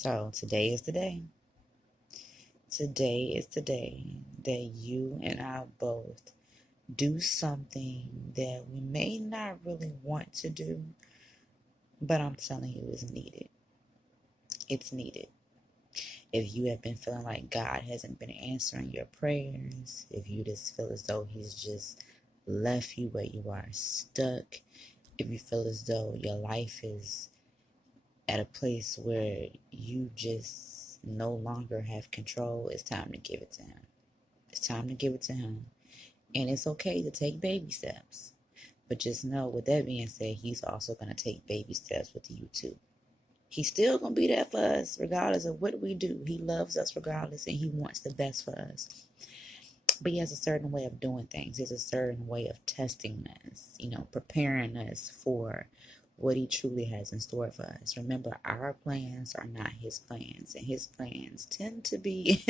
So today is the day. Today is the day that you and I both do something that we may not really want to do, but I'm telling you it's needed. It's needed. If you have been feeling like God hasn't been answering your prayers, if you just feel as though He's just left you where you are stuck, if you feel as though your life is at a place where you just no longer have control, it's time to give it to Him. It's time to give it to Him. And it's okay to take baby steps. But just know, with that being said, He's also going to take baby steps with you too. He's still going to be there for us regardless of what we do. He loves us regardless, and He wants the best for us. But He has a certain way of doing things. There's a certain way of testing us, preparing us for what He truly has in store for us. Remember, our plans are not His plans, and His plans tend to be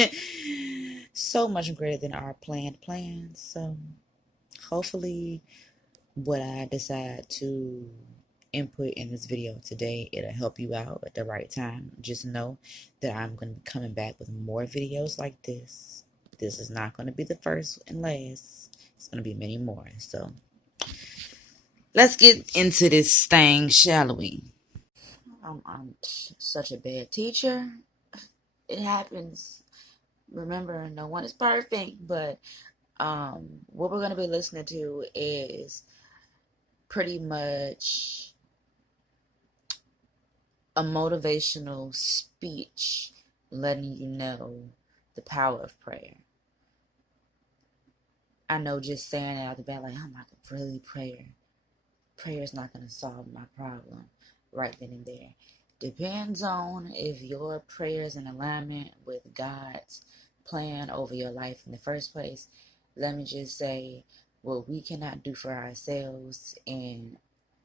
so much greater than our planned plans. So hopefully what I decide to input in this video today, it'll help you out at the right time. Just know that I'm going to be coming back with more videos like this. This is not going to be the first and last. It's going to be many more. So let's get into this thing, shall we? I'm such a bad teacher. It happens. Remember, no one is perfect, but what we're going to be listening to is pretty much a motivational speech letting you know the power of prayer. I know just saying it out the bat, like, I'm not really prayer. Prayer is not going to solve my problem right then and there. Depends on if your prayer is in alignment with God's plan over your life in the first place. Let me just say, what we cannot do for ourselves in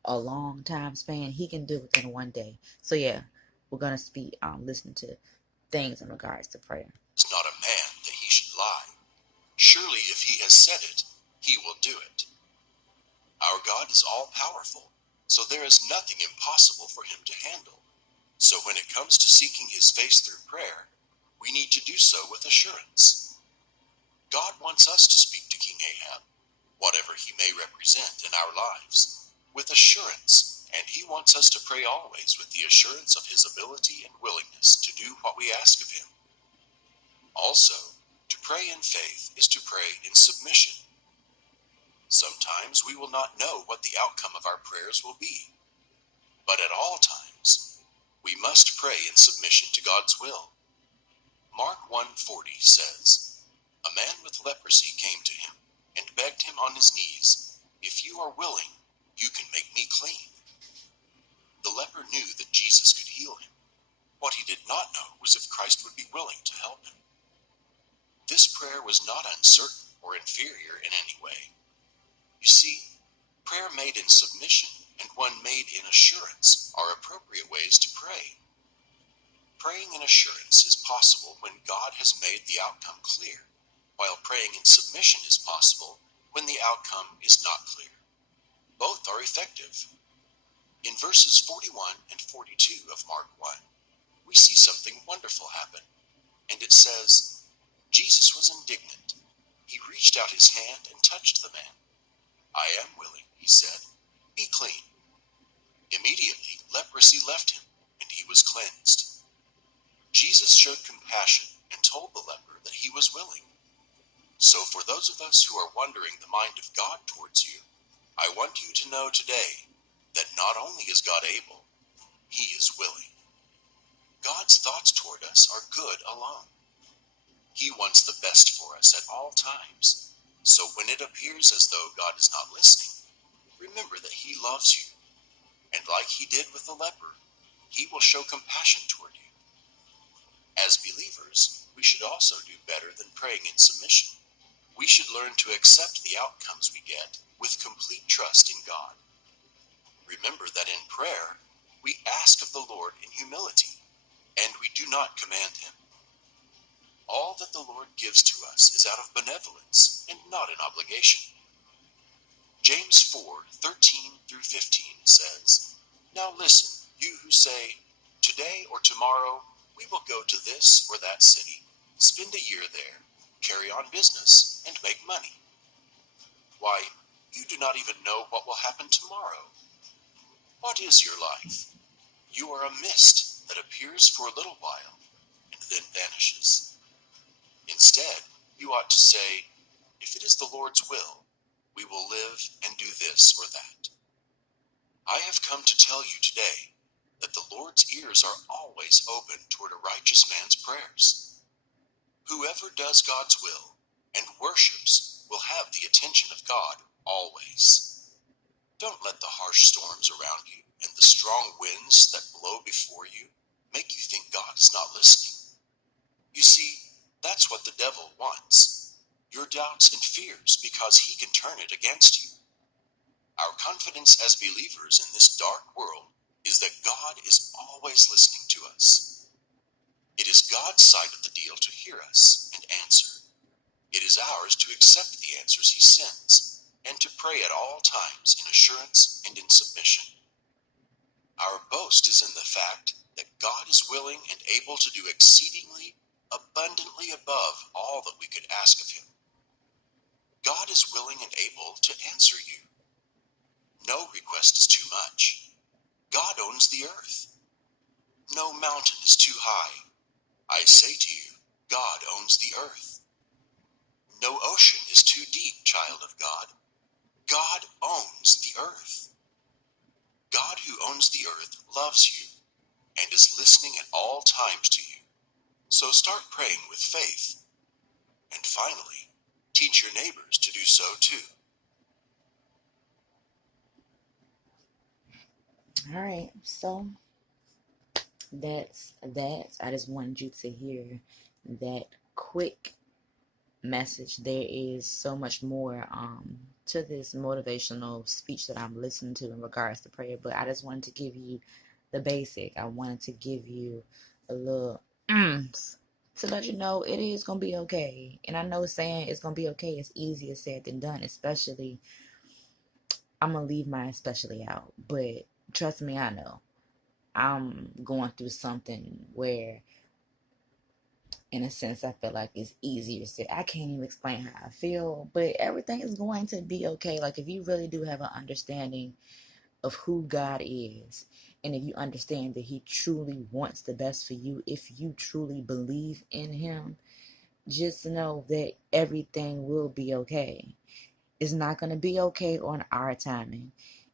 a long time span, He can do within one day. So yeah, we're going to be listening to things in regards to prayer. Is not a man that he should lie. Surely if he has said it, he will do it. Our God is all-powerful, so there is nothing impossible for Him to handle. So when it comes to seeking His face through prayer, we need to do so with assurance. God wants us to speak to King Ahab, whatever he may represent in our lives, with assurance, and He wants us to pray always with the assurance of His ability and willingness to do what we ask of Him. Also, to pray in faith is to pray in submission. Sometimes we will not know what the outcome of our prayers will be, but at all times, we must pray in submission to God's will. Mark 1:40 says, "A man with leprosy came to Him and begged Him on his knees, 'If you are willing, you can make me clean.' The leper knew that Jesus could heal him. What he did not know was if Christ would be willing to help him. This prayer was not uncertain or inferior in any way. You see, prayer made in submission and one made in assurance are appropriate ways to pray. Praying in assurance is possible when God has made the outcome clear, while praying in submission is possible when the outcome is not clear. Both are effective. In verses 41 and 42 of Mark 1, we see something wonderful happen, and it says, Jesus was indignant. He reached out His hand and touched the man. 'I am willing,' He said. 'Be clean.' Immediately, leprosy left him, and he was cleansed. Jesus showed compassion and told the leper that He was willing. So for those of us who are wondering the mind of God towards you, I want you to know today that not only is God able, He is willing. God's thoughts toward us are good alone. He wants the best for us at all times. So when it appears as though God is not listening, remember that He loves you. And like He did with the leper, He will show compassion toward you. As believers, we should also do better than praying in submission. We should learn to accept the outcomes we get with complete trust in God. Remember that in prayer, we ask of the Lord in humility, and we do not command Him. All that the Lord gives to us is out of benevolence and not an obligation. James 4:13 through 15 says, "Now listen, you who say, 'Today or tomorrow We will go to this or that city, spend a year there, carry on business, and make money. Why, you do not even know what will happen tomorrow. What is your life? You are a mist that appears for a little while and then vanishes. Instead, you ought to say, if it is the Lord's will, we will live and do this or that. I have come to tell you today that the Lord's ears are always open toward a righteous man's prayers. Whoever does God's will and worships will have the attention of God always. Don't let the harsh storms around you and the strong winds that blow before you make you think God is not listening. You see, that's what the devil wants, your doubts and fears, because he can turn it against you. Our confidence as believers in this dark world is that God is always listening to us. It is God's side of the deal to hear us and answer. It is ours to accept the answers he sends and to pray at all times in assurance and in submission. Our boast is in the fact that God is willing and able to do exceedingly abundantly above all that we could ask of him. God is willing and able to answer you. No request is too much. God owns the earth. No mountain is too high. I say to you, God owns the earth. No ocean is too deep, child of God. God owns the earth. God who owns the earth loves you and is listening at all times to you. So start praying with faith. And finally, teach your neighbors to do so too. All right, so that's that. I just wanted you to hear that quick message. There is so much more to this motivational speech that I'm listening to in regards to prayer, but I just wanted to give you the basic. I wanted to give you a little to let you know it is gonna be okay. And I know saying it's gonna be okay is easier said than done, especially I'm gonna leave my especially out, but trust me, I know I'm going through something where in a sense, I feel like it's easier to say. I can't even explain how I feel, but everything is going to be okay. Like, if you really do have an understanding of who God is, and if you understand that He truly wants the best for you, if you truly believe in Him, just know that everything will be okay. It's not going to be okay on our timing.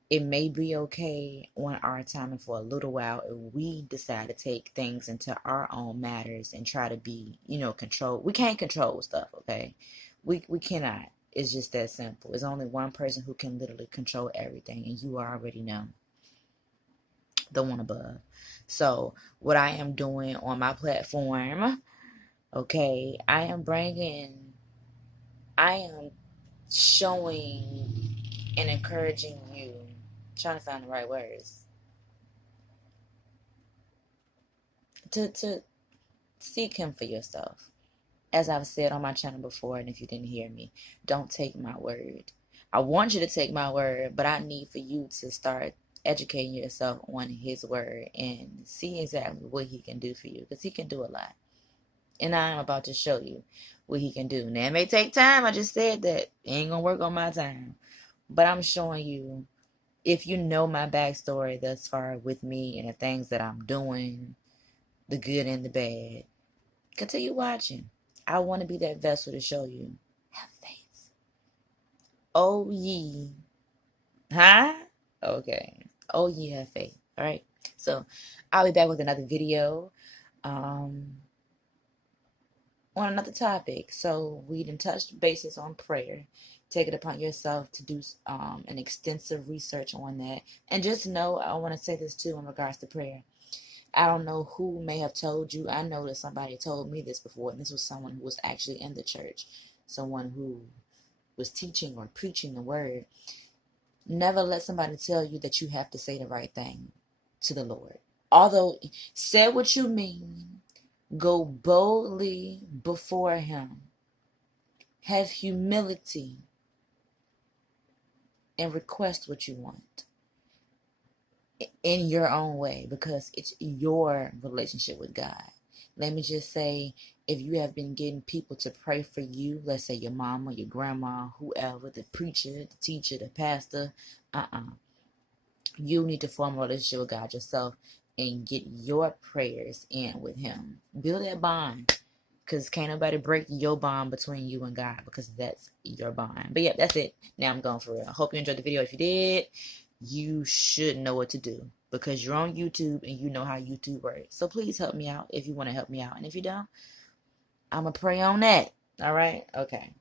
It may be okay on our timing for a little while if we decide to take things into our own matters and try to be, control. We can't control stuff, okay? We cannot. It's just that simple. There's only one person who can literally control everything, and you already know, the one above. So what I am doing on my platform, okay, I am showing and encouraging you, trying to find the right words, to seek Him for yourself. As I've said on my channel before, and if you didn't hear me, don't take my word. I want you to take my word, but I need for you to start educating yourself on His word and see exactly what He can do for you, because He can do a lot. And I'm about to show you what He can do. Now, it may take time. I just said that. It ain't going to work on my time. But I'm showing you, if you know my backstory thus far with me and the things that I'm doing, the good and the bad, continue watching. I want to be that vessel to show you. Have faith. Oh, ye. Huh? Okay. Oh, ye have faith. All right. So I'll be back with another video on another topic. So we done touched bases on prayer. Take it upon yourself to do an extensive research on that. And just know, I want to say this too in regards to prayer. I don't know who may have told you. I know that somebody told me this before, and this was someone who was actually in the church, someone who was teaching or preaching the word. Never let somebody tell you that you have to say the right thing to the Lord. Although, say what you mean, go boldly before Him, have humility, and request what you want in your own way, because it's your relationship with God. Let me just say, if you have been getting people to pray for you, let's say your mama, your grandma, whoever, the preacher, the teacher, the pastor, you need to form a relationship with God yourself and get your prayers in with Him. Build that bond, because can't nobody break your bond between you and God, because that's your bond. But yeah, that's it. Now I'm going for real. I hope you enjoyed the video. If you did, you should know what to do, because you're on YouTube and you know how YouTube works. So please help me out if you want to help me out. And if you don't, I'm going to pray on that. All right? Okay.